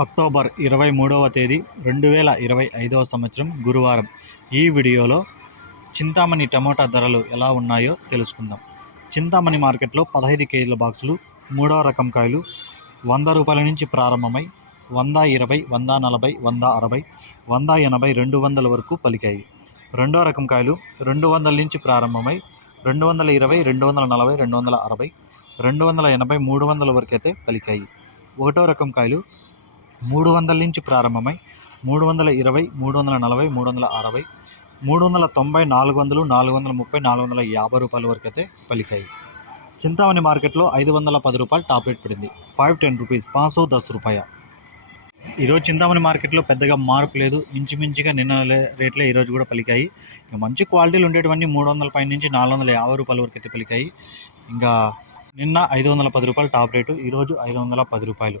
October ఇరవై మూడవ తేదీ రెండు వేల ఇరవై ఐదవ సంవత్సరం గురువారం. ఈ వీడియోలో చింతామణి టమోటా ధరలు ఎలా ఉన్నాయో తెలుసుకుందాం. చింతామణి మార్కెట్లో పదహైదు కేజీల బాక్సులు మూడవ రకం కాయలు వంద రూపాయల నుంచి ప్రారంభమై వంద ఇరవై వంద నలభై వంద అరవై వంద ఎనభై రెండు వందల వరకు పలికాయి. రెండో రకం కాయలు రెండు వందల నుంచి ప్రారంభమై రెండు వందల ఇరవై రెండు వందల నలభై రెండు వందల అరవై రెండు వందల ఎనభై మూడు వందల వరకు అయితే పలికాయి. ఒకటో రకం కాయలు మూడు వందల నుంచి ప్రారంభమై మూడు వందల ఇరవై మూడు వందల నలభై మూడు వందల అరవై మూడు వందల తొంభై నాలుగు వందలు నాలుగు వందల ముప్పై నాలుగు వందల యాభై రూపాయల వరకు అయితే పలికాయి. చింతామణి మార్కెట్లో ఐదు వందల పది రూపాయలు టాప్ రేట్ పడింది. ఫైవ్ టెన్ రూపీస్ పాంచో దస్ రూపాయ. ఈరోజు చింతామణి మార్కెట్లో పెద్దగా మార్పు లేదు. ఇంచుమించుగా నిన్న రేట్లే ఈరోజు కూడా పలికాయి. మంచి క్వాలిటీలు ఉండేటివన్నీ మూడు వందల పై నుంచి నాలుగు వందల యాభై రూపాయల వరకు అయితే పలికాయి. ఇంకా నిన్న ఐదు వందల పది రూపాయలు టాప్ రేటు ఈరోజు ఐదు వందల పది రూపాయలు.